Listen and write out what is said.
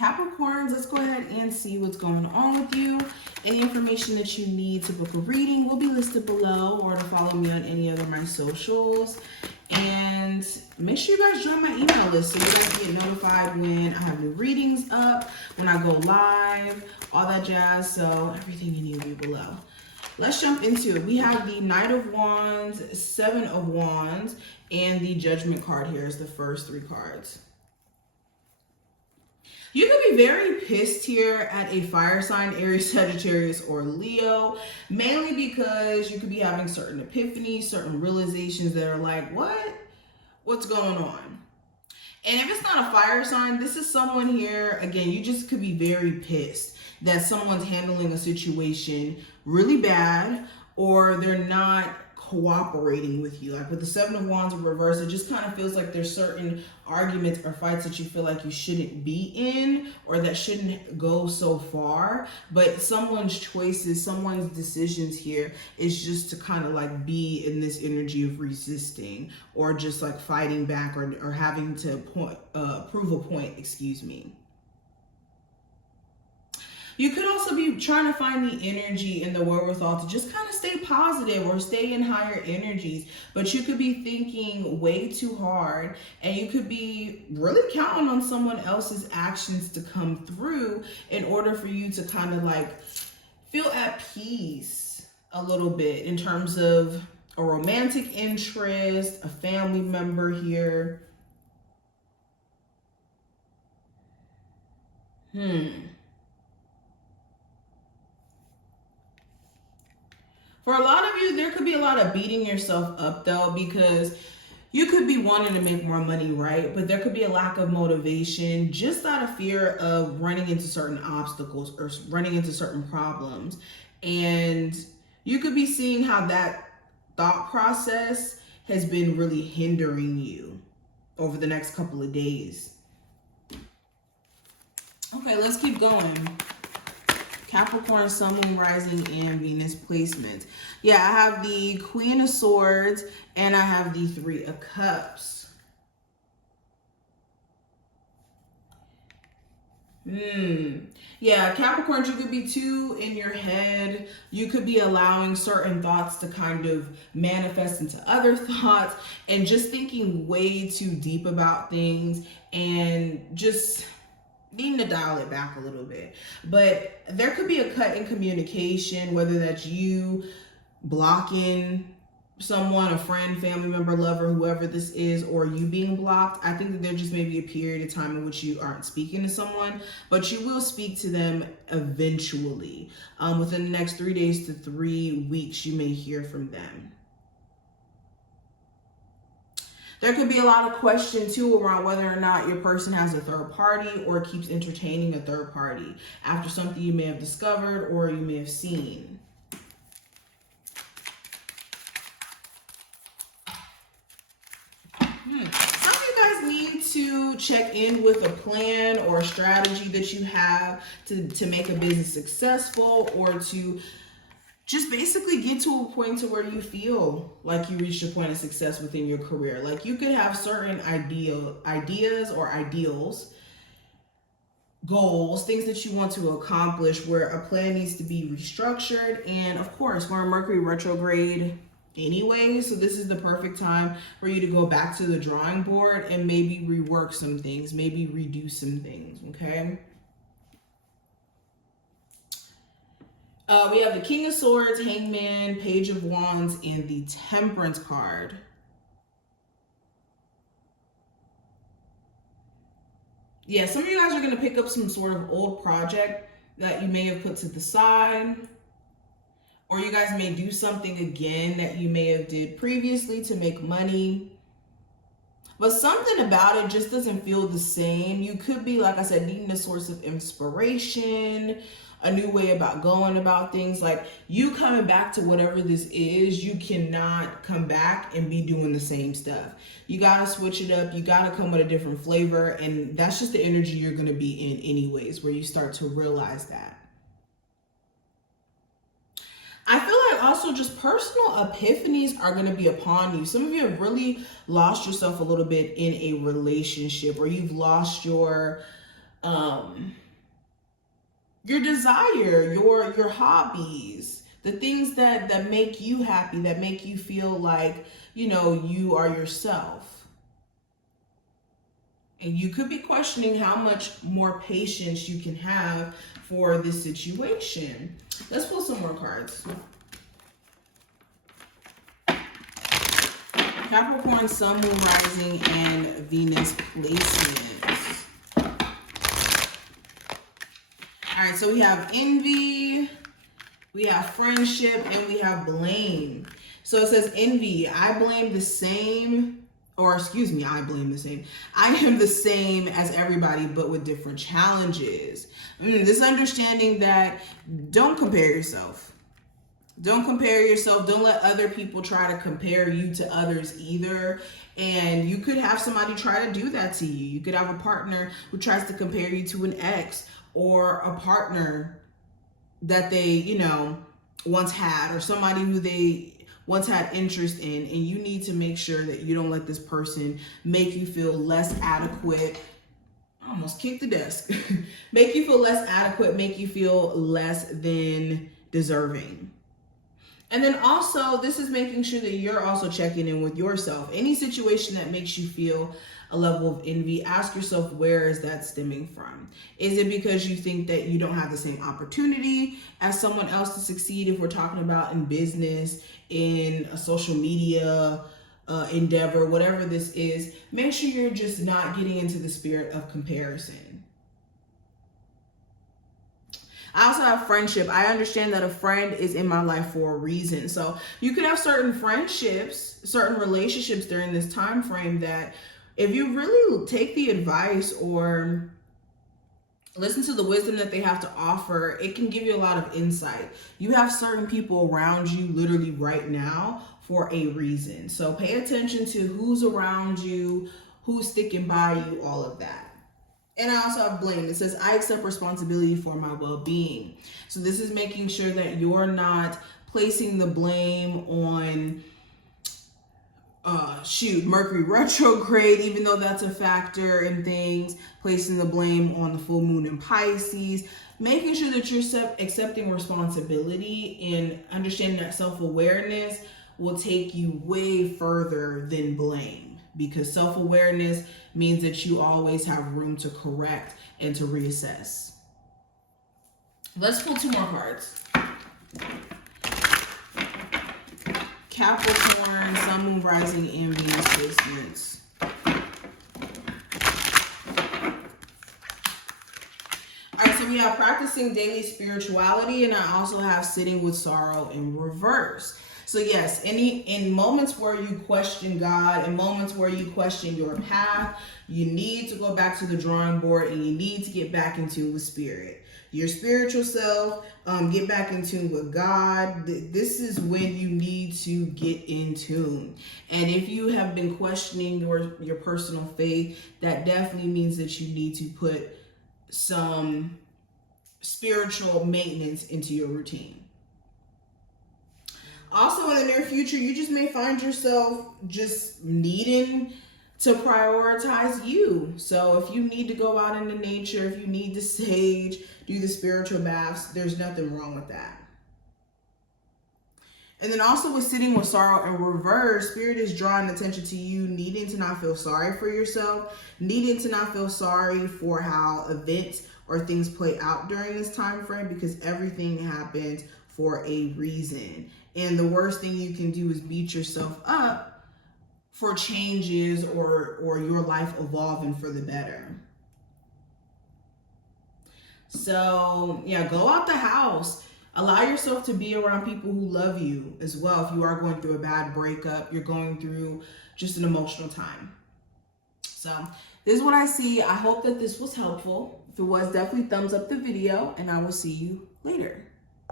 Capricorns, let's go ahead and see what's going on with you. Any information that you need to book a reading will be listed below, or to follow me on any other of my socials. And make sure you guys join my email list so you guys get notified when I have new readings up, when I go live, all that jazz. So everything you need will be below. Let's jump into it. We have the Knight of Wands, Seven of Wands, and the Judgment card here is the first three cards. You could be very pissed here at a fire sign, Aries, Sagittarius, or Leo, mainly because you could be having certain epiphanies, certain realizations that are like, what's going on? And if it's not a fire sign, this is someone here, again, you just could be very pissed that someone's handling a situation really bad, or they're not cooperating with you. Like with the Seven of Wands in reverse, it just kind of feels like there's certain arguments or fights that you feel like you shouldn't be in, or that shouldn't go so far. But someone's choices, someone's decisions here is just to kind of like be in this energy of resisting, or just like fighting back, or having to prove a point, excuse me. You could also be trying to find the energy and the wherewithal to just kind of stay positive or stay in higher energies, but you could be thinking way too hard, and you could be really counting on someone else's actions to come through in order for you to kind of like feel at peace a little bit in terms of a romantic interest, a family member here. For a lot of you, there could be a lot of beating yourself up though, because you could be wanting to make more money, right? But there could be a lack of motivation just out of fear of running into certain obstacles or running into certain problems. And you could be seeing how that thought process has been really hindering you over the next couple of days. Okay, let's keep going. Capricorn, Sun, Moon, Rising, and Venus placements. Yeah, I have the Queen of Swords and I have the Three of Cups. Yeah, Capricorn, you could be too in your head. You could be allowing certain thoughts to kind of manifest into other thoughts, and just thinking way too deep about things, and just needing to dial it back a little bit. But there could be a cut in communication, whether that's you blocking someone, a friend, family member, lover, whoever this is, or you being blocked. I think that there just may be a period of time in which you aren't speaking to someone, but you will speak to them eventually. Within the next 3 days to 3 weeks, you may hear from them. There could be a lot of question too around whether or not your person has a third party or keeps entertaining a third party after something you may have discovered or you may have seen. Some of you guys need to check in with a plan or a strategy that you have to make a business successful, or to just basically get to a point to where you feel like you reached a point of success within your career. Like you could have certain ideas or ideals, goals, things that you want to accomplish, where a plan needs to be restructured. And of course, we're in Mercury retrograde anyway, so this is the perfect time for you to go back to the drawing board and maybe rework some things, maybe redo some things, okay? We have the King of Swords, Hangman, Page of Wands, and the Temperance card. Yeah, some of you guys are going to pick up some sort of old project that you may have put to the side. Or you guys may do something again that you may have did previously to make money. But something about it just doesn't feel the same. You could be, like I said, needing a source of inspiration, a new way about going about things. Like you coming back to whatever this is, you cannot come back and be doing the same stuff. You got to switch it up. You got to come with a different flavor. And that's just the energy you're going to be in anyways, where you start to realize that. I feel like also just personal epiphanies are going to be upon you. Some of you have really lost yourself a little bit in a relationship, or you've lost your your desire, your hobbies, the things that make you happy, that make you feel like, you know, you are yourself. And you could be questioning how much more patience you can have for this situation. Let's pull some more cards. Capricorn, Sun, Moon, Rising, and Venus placements. All right, so we have envy, we have friendship, and we have blame. So it says envy, I blame the same, or excuse me, I blame the same. I am the same as everybody, but with different challenges. This understanding that don't compare yourself. Don't compare yourself. Don't let other people try to compare you to others either. And you could have somebody try to do that to you. You could have a partner who tries to compare you to an ex, or a partner that they, you know, once had, or somebody who they once had interest in. And you need to make sure that you don't let this person make you feel less adequate. I almost kicked the desk. Make you feel less adequate, make you feel less than deserving. And then also, this is making sure that you're also checking in with yourself. Any situation that makes you feel a level of envy, ask yourself, where is that stemming from? Is it because you think that you don't have the same opportunity as someone else to succeed? If we're talking about in business, in a social media endeavor, whatever this is, make sure you're just not getting into the spirit of comparison. I also have friendship. I understand that a friend is in my life for a reason. So you could have certain friendships, certain relationships during this time frame that if you really take the advice or listen to the wisdom that they have to offer, it can give you a lot of insight. You have certain people around you literally right now for a reason. So pay attention to who's around you, who's sticking by you, all of that. And I also have blame. It says, I accept responsibility for my well-being. So this is making sure that you're not placing the blame on, Mercury retrograde, even though that's a factor in things, placing the blame on the full moon in Pisces, making sure that you're accepting responsibility and understanding that self-awareness will take you way further than blame. Because self-awareness means that you always have room to correct and to reassess. Let's pull two more cards. Capricorn, Sun, Moon, Rising, and Venus placements. All right, so we have practicing daily spirituality, and I also have sitting with sorrow in reverse. So yes, in moments where you question God, in moments where you question your path, you need to go back to the drawing board and you need to get back in tune with spirit. Your spiritual self, get back in tune with God. This is when you need to get in tune. And if you have been questioning your personal faith, that definitely means that you need to put some spiritual maintenance into your routine. Also, in the near future, you just may find yourself just needing to prioritize you. So if you need to go out into nature, if you need to sage, do the spiritual baths, there's nothing wrong with that. And then also with sitting with sorrow in reverse, spirit is drawing attention to you needing to not feel sorry for yourself, needing to not feel sorry for how events or things play out during this time frame, because everything happens for a reason. And the worst thing you can do is beat yourself up for changes or your life evolving for the better. So yeah, go out the house. Allow yourself to be around people who love you as well. If you are going through a bad breakup, you're going through just an emotional time. So this is what I see. I hope that this was helpful. If it was, definitely thumbs up the video, and I will see you later.